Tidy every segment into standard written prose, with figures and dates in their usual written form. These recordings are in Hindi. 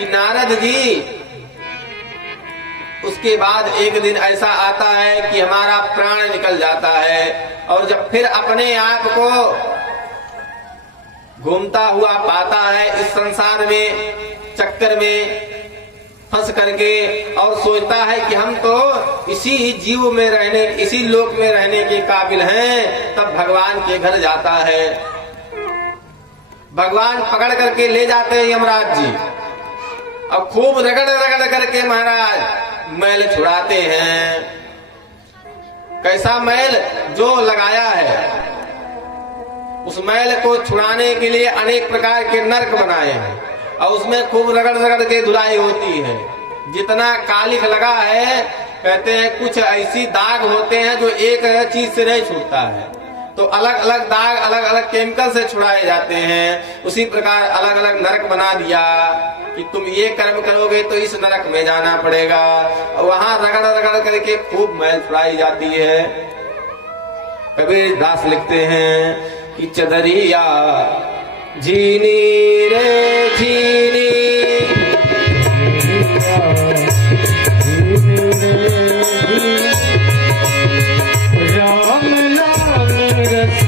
कि नारद जी, उसके बाद एक दिन ऐसा आता है कि हमारा प्राण निकल जाता है और जब फिर अपने आप को घूमता हुआ पाता है इस संसार में चक्कर में फंस करके और सोचता है कि हम तो इसी जीव में रहने, इसी लोक में रहने के काबिल हैं, तब भगवान के घर जाता है। भगवान पकड़ करके ले जाते हैं यमराज जी, अब खूब रगड़ रगड़ करके महाराज मैल छुड़ाते हैं। कैसा मैल? जो लगाया है उस मैल को छुड़ाने के लिए अनेक प्रकार के नरक बनाए हैं और उसमें खूब रगड़ रगड़ के धुलाई होती है। जितना कालिख लगा है, कहते हैं कुछ ऐसी दाग होते हैं जो एक चीज से नहीं छूटता है, तो अलग अलग दाग अलग अलग केमिकल से छुड़ाए जाते हैं। उसी प्रकार अलग अलग नरक बना दिया कि तुम ये कर्म करोगे तो इस नरक में जाना पड़ेगा। वहां रगड़ रगड़ करके खूब मैल छुड़ाई जाती है। कबीर दास लिखते हैं कि चदरिया झीनी रे झीनी, राम नाम रस,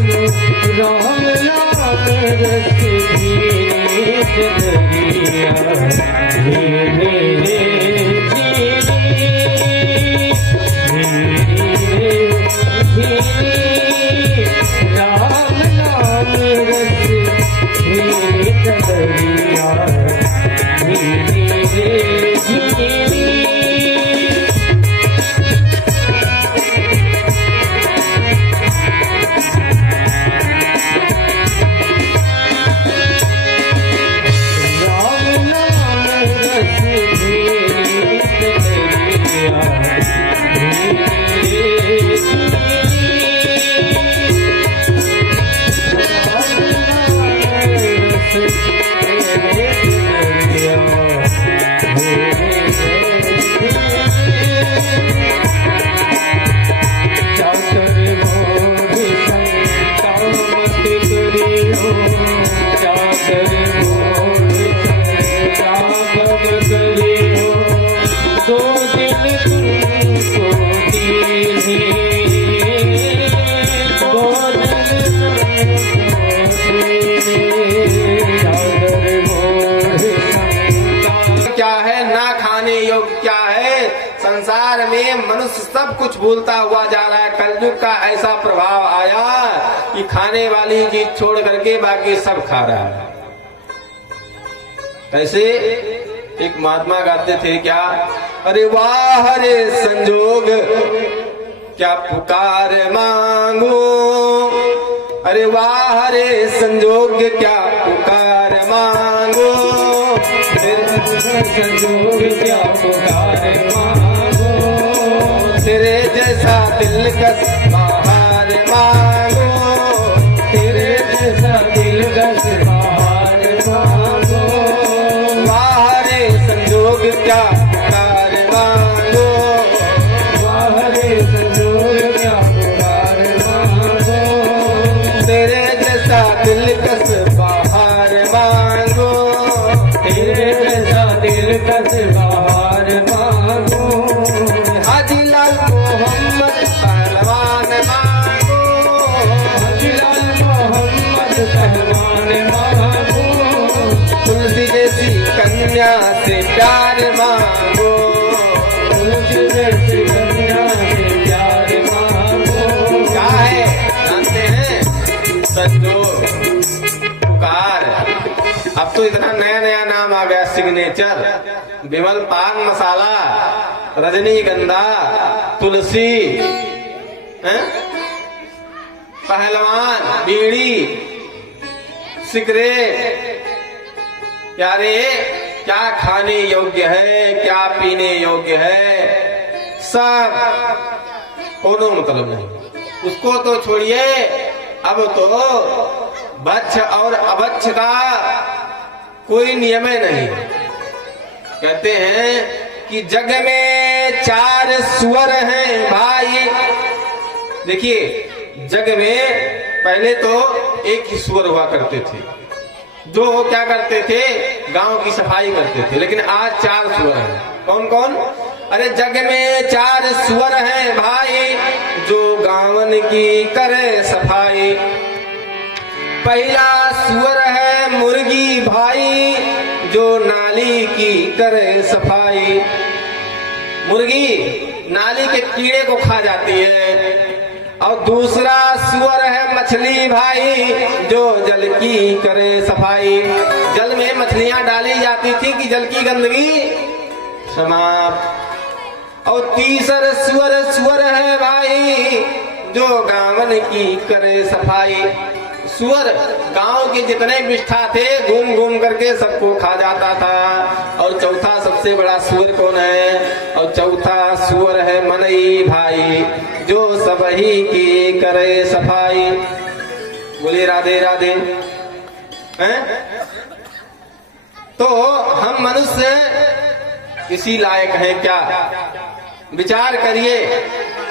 राम नाम रस झीनी चदरिया झीनी रे झीनी, राम नाम रस झीनी चदरिया झीनी रे झीनी। संसार में मनुष्य सब कुछ भूलता हुआ जा रहा है। कलयुग का ऐसा प्रभाव आया कि खाने वाली चीज छोड़ करके बाकी सब खा रहा है। कैसे? एक महात्मा गाते थे क्या, अरे वाह रे संजोग क्या पुकार मांगू, अरे वाह रे संजोग क्या पुकार मांगू, संजोग क्या पुकार मांगो, तेरे जैसा दिलकश बहार मांगो, तेरे जैसा दिलकश बहार मांगो, वाह रे संजोग क्या पुकार मांगो, वाह रे संजोग क्या पुकार मांगो, तेरे जैसा दिलकश बहार मांगो, तेरे जैसा दिलकश बहार मांगो, हाजी लाल मोहम्मद पहलवान मांगो, हाजी लाल मोहम्मद पहलवान मांगो, तुलसी जैसी कन्या से प्यार मांगो, तुलसी जैसी कन्या से प्यार मांगो। क्या है जानते हैं? संजोग, पुकार। अब तो इतना नया नया नाम आ गया, सिग्नेचर, विमल पान मसाला, रजनीगंधा, तुलसी, पहलवान, बीड़ी, सिगरेट। क्या रे, क्या खाने योग्य है, क्या पीने योग्य है, सब कोनो मतलब नहीं। उसको तो छोड़िए, अब तो बच्छ और अबच्छ का कोई नियम नहीं। कहते हैं कि जग में 4 सुअर हैं भाई। देखिए, जग में पहले तो एक ही सुअर हुआ करते थे, जो क्या करते थे, गांव की सफाई करते थे। लेकिन आज 4 सुअर हैं। कौन कौन? अरे जग में 4 सुअर हैं भाई, जो गांवन की करे सफाई। पहला सुअर है मुर्गी भाई, जो नाली की करे सफाई। मुर्गी नाली के कीड़े को खा जाती है। और दूसरा सुअर है मछली भाई, जो जल की करे सफाई। जल में मछलियां डाली जाती थी कि जल की गंदगी समाप्त। और तीसरा सुअर है भाई, जो गांवन की करे सफाई। सुअर गांव के जितने बिष्ठा थे घूम घूम करके सबको खा जाता था। और चौथा सबसे बड़ा सुअर कौन है? और चौथा सुअर है मनई भाई, जो सबही की करे सफाई। बोले राधे राधे। हैं? तो हम मनुष्य किसी लायक हैं क्या? विचार करिए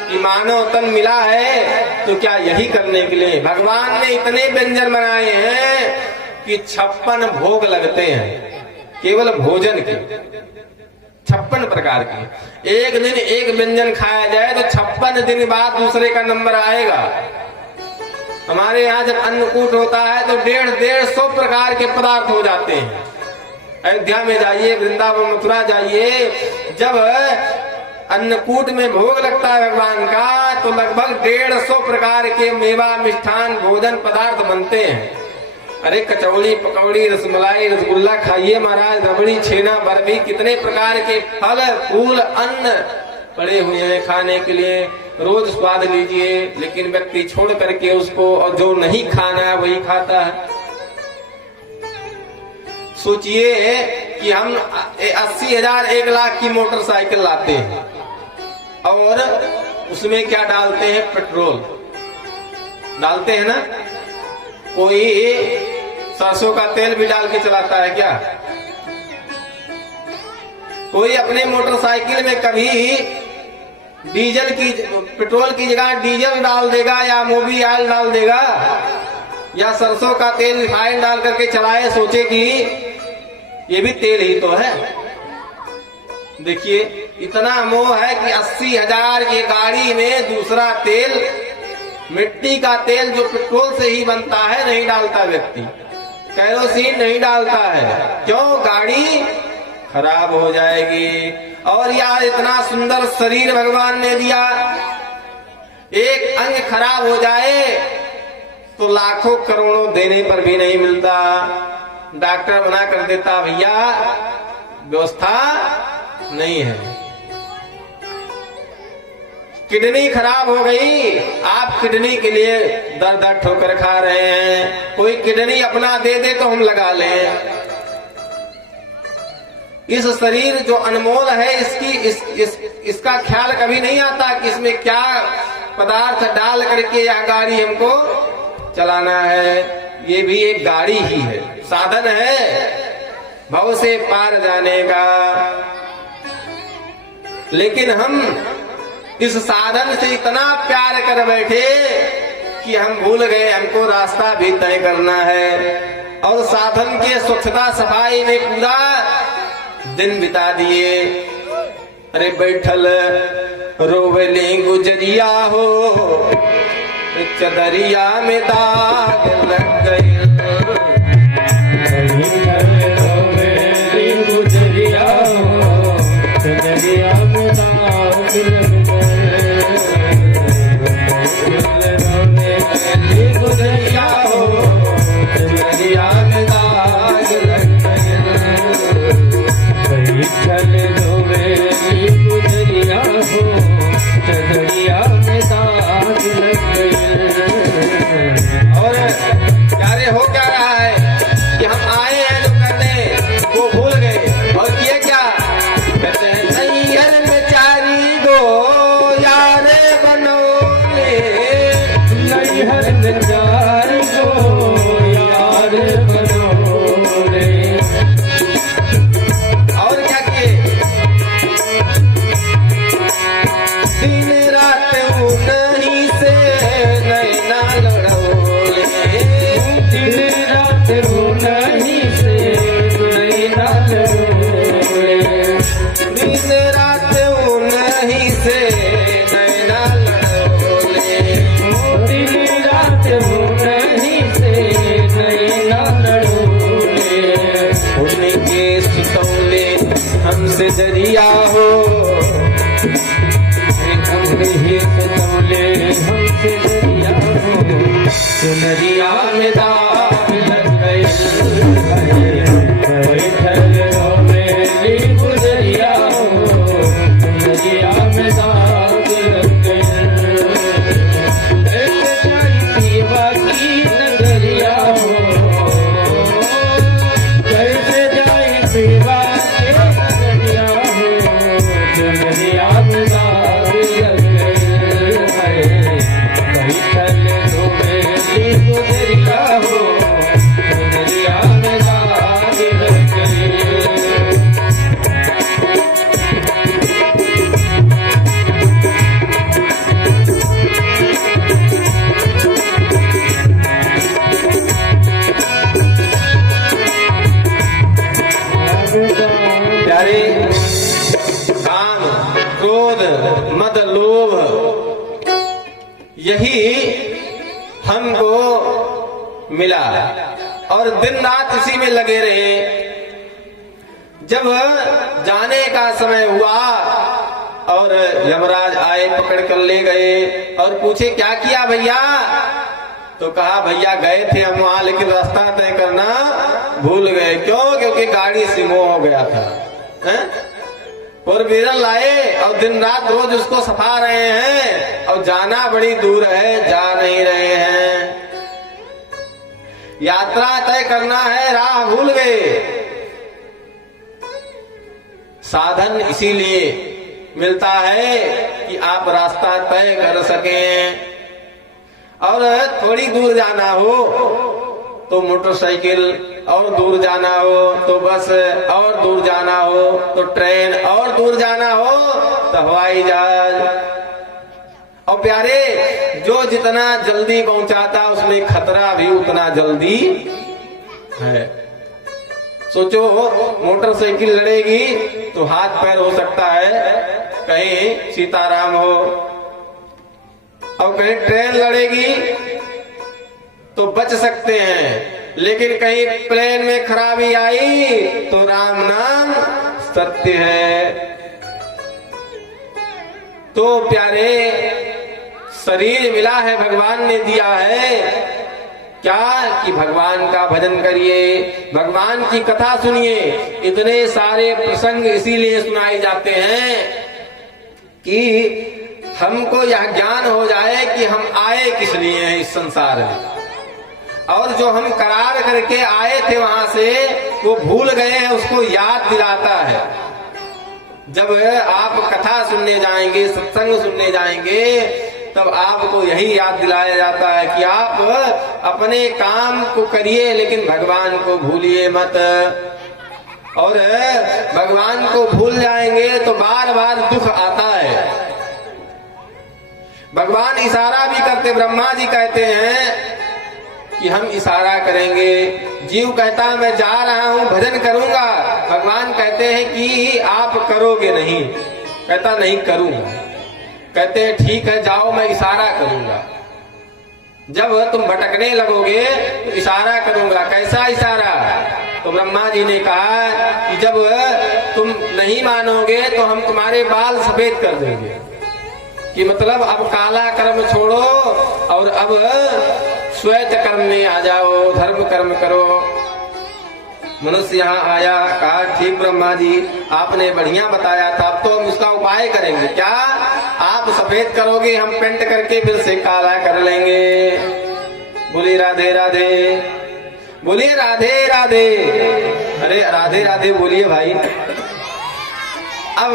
कि मानव तन मिला है तो क्या यही करने के लिए? भगवान ने इतने व्यंजन बनाए हैं कि 56 भोग लगते हैं केवल भोजन के, 56 प्रकार के। एक दिन एक व्यंजन खाया जाए तो 56 दिन बाद दूसरे का नंबर आएगा। हमारे यहाँ जब अन्नकूट होता है तो 150 प्रकार के पदार्थ हो जाते हैं। अयोध्या में जाइए, वृंदावन मथुरा जाइए, जब अन्नकूट में भोग लगता है भगवान का तो लगभग 150 प्रकार के मेवा मिष्ठान भोजन पदार्थ बनते हैं। अरे कचौड़ी, पकौड़ी, रसमलाई, रसगुल्ला खाइए महाराज, रबड़ी, छेना, बर्फी, कितने प्रकार के फल फूल अन्न पड़े हुए हैं खाने के लिए। रोज स्वाद लीजिए, लेकिन व्यक्ति छोड़ करके उसको, और जो नहीं खाना है वही खाता है। सोचिए कि हम 80,000 1 लाख की मोटरसाइकिल लाते हैं और उसमें क्या डालते हैं? पेट्रोल डालते हैं ना। कोई सरसों का तेल भी डाल के चलाता है क्या? कोई अपने मोटरसाइकिल में कभी डीजल की, पेट्रोल की जगह डीजल डाल देगा या मोबिल ऑयल डाल देगा या सरसों का तेल रिफाइंड डाल करके चलाए? सोचे कि ये भी तेल ही तो है। देखिए इतना मोह है कि 80,000 की गाड़ी में दूसरा तेल, मिट्टी का तेल जो पेट्रोल से ही बनता है, नहीं डालता व्यक्ति। कैरोसिन नहीं डालता है। क्यों? गाड़ी खराब हो जाएगी। और यार इतना सुंदर शरीर भगवान ने दिया, एक अंग खराब हो जाए तो लाखों करोड़ों देने पर भी नहीं मिलता। डॉक्टर मना कर देता, भैया व्यवस्था नहीं है। किडनी खराब हो गई, आप किडनी के लिए दर दर ठोकर खा रहे हैं। कोई किडनी अपना दे दे तो हम लगा लें। इस शरीर जो अनमोल है, इसका ख्याल कभी नहीं आता कि इसमें क्या पदार्थ डाल करके यह गाड़ी हमको चलाना है। ये भी एक गाड़ी ही है, साधन है भव से पार जाने का। लेकिन हम इस साधन से इतना प्यार कर बैठे कि हम भूल गए हमको रास्ता भी तय करना है। और साधन के स्वच्छता सफाई में पूरा दिन बिता दिए। अरे बैठल रोवली गुजरिया हो, चदरिया में दाग लग गई। गुजरिया हो, चदरिया में दाग लग गए। गुजरिया हो, चदरिया में दाग लग गए। बैठल रोवेली गुजरिया हो, चदरिया में दाग लग गए। और प्यारे हो हमसे दरिया हो ही तौले हमसे दरिया हो चुनरिया में दाग लग गए बैठल रोवेली गुजरिया हो चुनरिया में दाग लग गए पीवा की नगरिया हो कैसे जाए पीवा के नगरिया हो चुनरिया में दाग लग गए बैठल रोवेली गुजरिया हो चुनरिया में दाग लग गए प्यारे, काम, क्रोध, मद, लोभ, यही हमको मिला और दिन रात इसी में लगे रहे। जब जाने का समय हुआ और यमराज आए, पकड़ कर ले गए और पूछे क्या किया भैया? तो कहा भैया गए थे हम वहां, लेकिन रास्ता तय करना भूल गए। क्यों? क्योंकि गाड़ी से मोह हो गया था। और बीरल लाए और दिन रात रोज उसको सफा रहे हैं और जाना बड़ी दूर है, जा नहीं रहे हैं। यात्रा तय करना है, राह भूल गए। साधन इसीलिए मिलता है कि आप रास्ता तय कर सकें। और थोड़ी दूर जाना हो तो मोटरसाइकिल, और दूर जाना हो तो बस, और दूर जाना हो तो ट्रेन, और दूर जाना हो तो हवाई जहाज। और प्यारे, जो जितना जल्दी पहुंचाता उसमें खतरा भी उतना जल्दी है। सोचो, मोटरसाइकिल लड़ेगी तो हाथ पैर हो सकता है, कहीं सीताराम हो, और कहीं ट्रेन लड़ेगी तो बच सकते हैं, लेकिन कहीं प्लेन में खराबी आई तो राम नाम सत्य है। तो प्यारे, शरीर मिला है, भगवान ने दिया है क्या कि भगवान का भजन करिए, भगवान की कथा सुनिए। इतने सारे प्रसंग इसीलिए सुनाए जाते हैं कि हमको यह ज्ञान हो जाए कि हम आए किस लिए हैं इस संसार में, और जो हम करार करके आए थे वहां से वो भूल गए हैं, उसको याद दिलाता है। जब आप कथा सुनने जाएंगे, सत्संग सुनने जाएंगे, तब आपको यही याद दिलाया जाता है कि आप अपने काम को करिए लेकिन भगवान को भूलिए मत। और भगवान को भूल जाएंगे तो बार बार दुख आता है। भगवान इशारा भी करते, ब्रह्मा जी कहते हैं कि हम इशारा करेंगे। जीव कहता मैं जा रहा हूं, भजन करूंगा। भगवान कहते हैं कि आप करोगे नहीं। कहता नहीं करूंगा। कहते हैं ठीक है जाओ, मैं इशारा करूंगा। जब तुम भटकने लगोगे तो इशारा करूंगा। कैसा इशारा? तो ब्रह्मा जी ने कहा कि जब तुम नहीं मानोगे तो हम तुम्हारे बाल सफेद कर देंगे। कि मतलब अब काला कर्म छोड़ो और अब श्वेत कर्म में आ जाओ, धर्म कर्म करो। मनुष्य यहाँ आया, कहा ठीक ब्रह्मा जी आपने बढ़िया बताया था, अब तो हम उसका उपाय करेंगे। क्या? आप सफेद करोगे, हम पेंट करके फिर से काला कर लेंगे। बोलिए राधे राधे, बोलिए राधे राधे। अरे राधे राधे बोलिए भाई। अब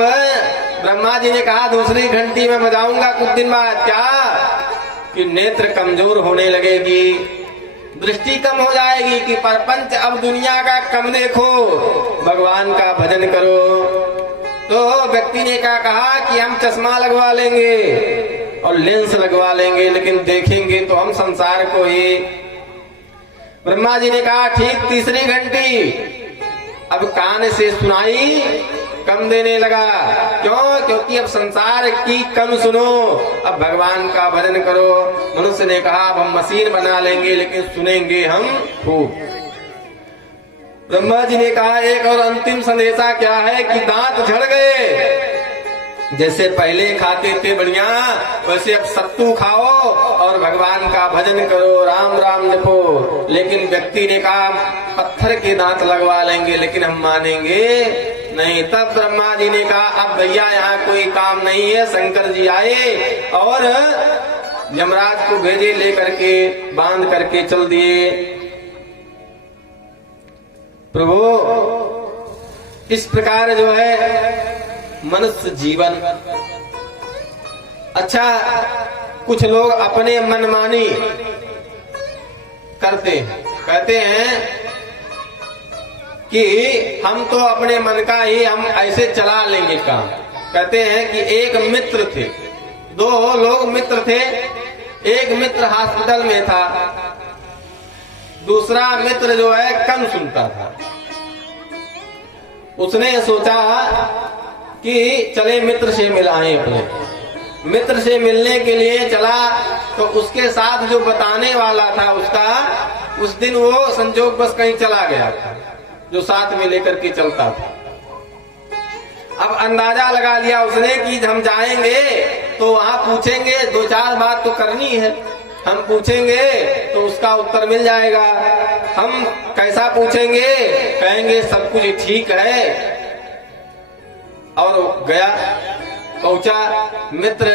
ब्रह्मा जी ने कहा दूसरी घंटी में बजाऊंगा कुछ दिन बाद। क्या? कि नेत्र कमजोर होने लगेगी, दृष्टि कम हो जाएगी, कि परपंच अब दुनिया का कम देखो, भगवान का भजन करो। तो व्यक्ति ने क्या कहा कि हम चश्मा लगवा लेंगे और लेंस लगवा लेंगे, लेकिन देखेंगे तो हम संसार को ही। ब्रह्मा जी ने कहा ठीक तीसरी घंटी। अब कान से सुनाई, कम देने लगा। क्यों? क्योंकि अब संसार की कम सुनो, अब भगवान का भजन करो। मनुष्य ने कहा अब हम मशीन बना लेंगे लेकिन सुनेंगे हम खूब। ब्रह्मा जी ने कहा एक और अंतिम संदेशा क्या है कि दांत झड़ गए, जैसे पहले खाते थे बढ़िया वैसे अब सत्तू खाओ और भगवान का भजन करो, राम राम जपो। लेकिन व्यक्ति ने कहा पत्थर के दांत लगवा लेंगे लेकिन हम मानेंगे नहीं। तब ब्रह्मा जी ने कहा अब भैया यहाँ कोई काम नहीं है। शंकर जी आए और यमराज को भेजे, लेकर के बांध करके चल दिए। प्रभु इस प्रकार जो है मनुष्य जीवन। अच्छा, कुछ लोग अपने मनमानी करते हैं, कहते हैं कि हम तो अपने मन का ही हम ऐसे चला लेंगे काम। कहते हैं कि एक मित्र थे, दो लोग मित्र थे। एक मित्र हॉस्पिटल में था, दूसरा मित्र जो है कम सुनता था। उसने सोचा कि चले मित्र से मिलाएं। अपने मित्र से मिलने के लिए चला तो उसके साथ जो बताने वाला था उसका उस दिन वो संजोग बस कहीं चला गया था, जो साथ में लेकर के चलता था। अब अंदाजा लगा लिया उसने कि हम जाएंगे तो वहां पूछेंगे, दो चार बात तो करनी है, हम पूछेंगे तो उसका उत्तर मिल जाएगा। हम कैसा पूछेंगे, कहेंगे सब कुछ ठीक है। और गया, पहुंचा, मित्र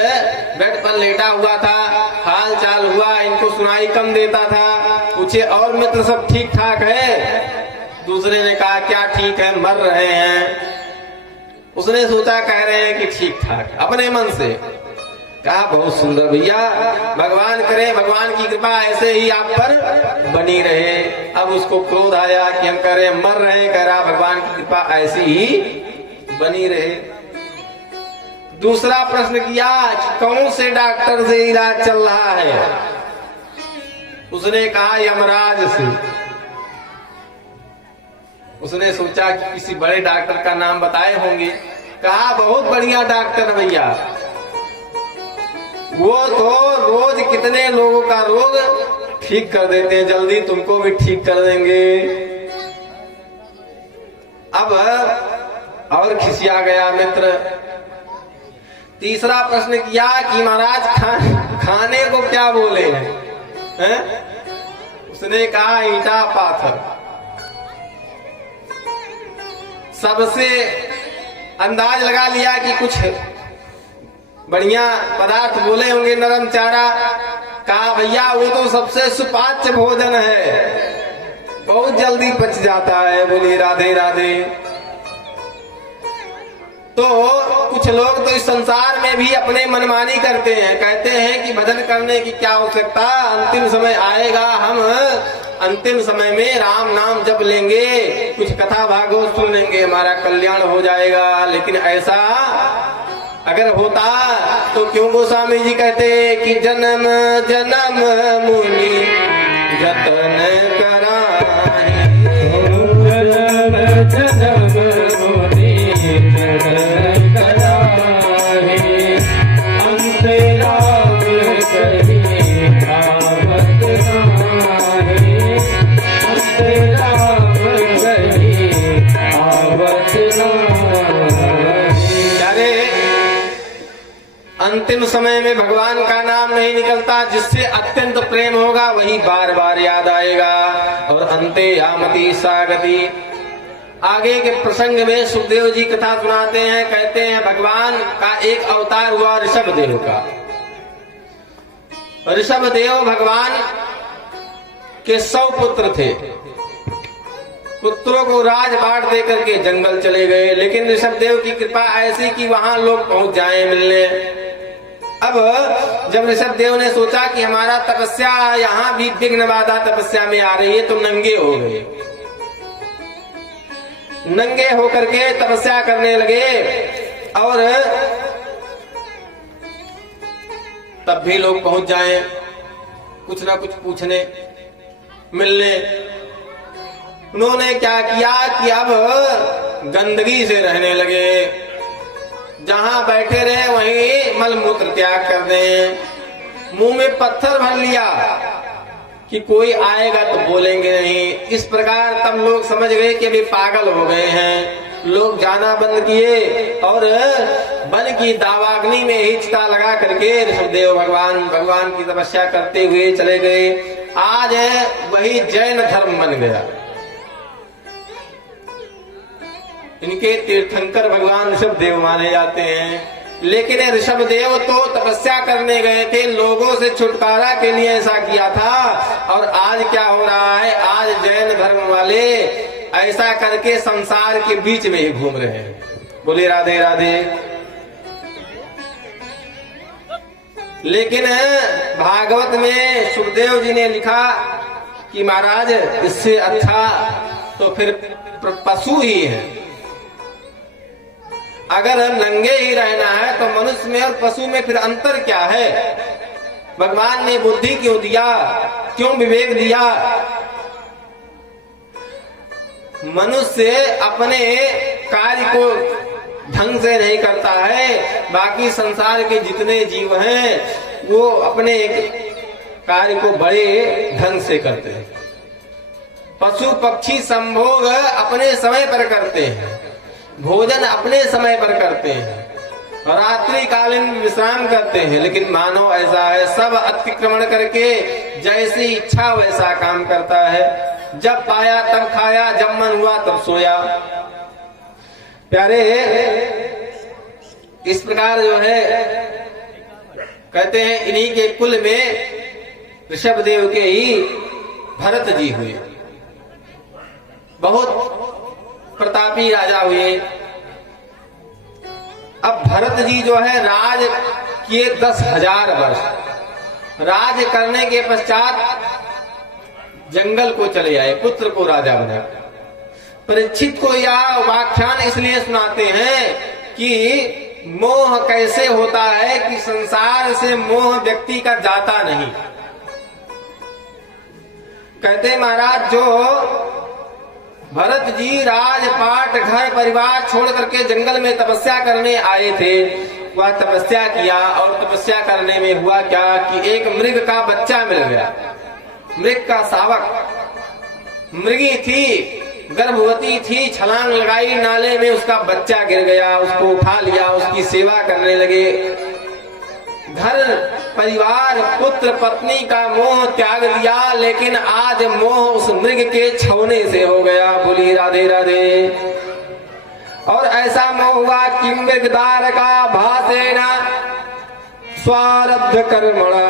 बेड पर लेटा हुआ था, हाल चाल हुआ, इनको सुनाई कम देता था। पूछे और मित्र सब ठीक ठाक है? दूसरे ने कहा क्या ठीक है, मर रहे हैं। उसने सोचा कह रहे हैं कि ठीक ठाक, अपने मन से कहा बहुत सुंदर भैया, भगवान करे भगवान की कृपा ऐसे ही आप पर बनी रहे। अब उसको क्रोध आया कि हम कह रहे मर रहे, कह रहा भगवान की कृपा ऐसी ही बनी रहे। दूसरा प्रश्न किया कौन से डॉक्टर से इलाज चल रहा है? उसने कहा यमराज से। उसने सोचा कि किसी बड़े डॉक्टर का नाम बताए होंगे। कहा बहुत बढ़िया डॉक्टर भैया, वो तो रोज कितने लोगों का रोग ठीक कर देते हैं, जल्दी तुमको भी ठीक कर देंगे। अब और खिसिया गया मित्र। तीसरा प्रश्न किया कि महाराज खाने को क्या बोले हैं? उसने कहा ईंटा पाथर। सबसे अंदाज लगा लिया कि कुछ बढ़िया पदार्थ बोले होंगे, नरम चारा। कहा भैया वो तो सबसे सुपाच्य भोजन है, बहुत जल्दी पच जाता है। बोली राधे राधे। तो कुछ लोग तो इस संसार में भी अपने मनमानी करते हैं, कहते हैं कि भजन करने की क्या आवश्यकता, अंतिम समय आएगा, हम अंतिम समय में राम नाम जप लेंगे, कुछ कथा भागवत सुन लेंगे, हमारा कल्याण हो जाएगा। लेकिन ऐसा अगर होता तो क्यों गोस्वामी जी कहते कि जन्म जन्म मुनि जतन कराहि, जन्म मुनि जतन कराहि, अंत राम कहि आवत नाहि, अंत राम कहि आवत नाहि। अंतिम समय में भगवान का नाम नहीं निकलता, जिससे अत्यंत प्रेम होगा वही बार बार याद आएगा। और अंते यामती सागति। आगे के प्रसंग में सुखदेव जी कथा सुनाते हैं, कहते हैं भगवान का एक अवतार हुआ ऋषभदेव का। ऋषभदेव भगवान के 100 पुत्र थे। पुत्रों को राज बांट देकर के जंगल चले गए, लेकिन ऋषभदेव की कृपा ऐसी कि वहां लोग पहुंच जाए मिलने। अब जब ऋषभदेव ने सोचा कि हमारा तपस्या यहाँ भी विघ्न बाधा तपस्या में आ रही है, तो नंगे हो गए। नंगे होकर के तपस्या करने लगे और तब भी लोग पहुंच जाए कुछ ना कुछ पूछने मिलने। उन्होंने क्या किया कि अब गंदगी से रहने लगे, जहां बैठे रहे वहीं मलमूत्र त्याग कर दें। मुंह में पत्थर भर लिया कि कोई आएगा तो बोलेंगे नहीं। इस प्रकार तब लोग समझ गए कि अभी पागल हो गए हैं। लोग जाना बंद किए और वन की दावाग्नि में ही चिता लगा करके ऋषभदेव भगवान की तपस्या करते हुए चले गए। आज वही जैन धर्म बन गया। इनके तीर्थंकर भगवान ऋषभदेव माने जाते हैं। लेकिन ऋषभदेव तो तपस्या करने गए थे, लोगों से छुटकारा के लिए ऐसा किया था। और आज क्या हो रहा है, आज जैन धर्म वाले ऐसा करके संसार के बीच में ही घूम रहे हैं। बोले राधे राधे। लेकिन भागवत में सुखदेव जी ने लिखा कि महाराज इससे अच्छा तो फिर पशु ही है। अगर नंगे ही रहना है तो मनुष्य में और पशु में फिर अंतर क्या है? भगवान ने बुद्धि क्यों दिया, क्यों विवेक दिया? मनुष्य अपने कार्य को ढंग से नहीं करता है, बाकी संसार के जितने जीव हैं वो अपने कार्य को बड़े ढंग से करते हैं। पशु पक्षी संभोग अपने समय पर करते हैं, भोजन अपने समय पर करते हैं, रात्रि कालीन विश्राम करते हैं। लेकिन मानव ऐसा है, सब अतिक्रमण करके जैसी इच्छा वैसा काम करता है। जब पाया तब खाया, जब मन हुआ तब सोया। प्यारे, इस प्रकार जो है कहते हैं इन्हीं के कुल में ऋषभदेव के ही भरत जी हुए, बहुत प्रतापी राजा हुए। अब भरत जी जो है राज किए 10,000 वर्ष। राज करने के पश्चात जंगल को चले आए, पुत्र को राजा बना। परीक्षित को यह व्याख्यान इसलिए सुनाते हैं कि मोह कैसे होता है कि संसार से मोह व्यक्ति का जाता नहीं। कहते महाराज जो भरत जी राजपाट घर परिवार छोड़ करके जंगल में तपस्या करने आए थे, वह तपस्या किया और तपस्या करने में हुआ क्या कि एक मृग का बच्चा मिल गया। मृग का शावक, मृगी थी, गर्भवती थी, छलांग लगाई, नाले में उसका बच्चा गिर गया, उसको उठा लिया, उसकी सेवा करने लगे। घर परिवार पुत्र पत्नी का मोह त्याग दिया, लेकिन आज मोह उस मृग के छौने से हो गया। बोली राधे राधे। और ऐसा मोह हुआ कि मृगदार का भासेना स्वारब्ध कर्मणा।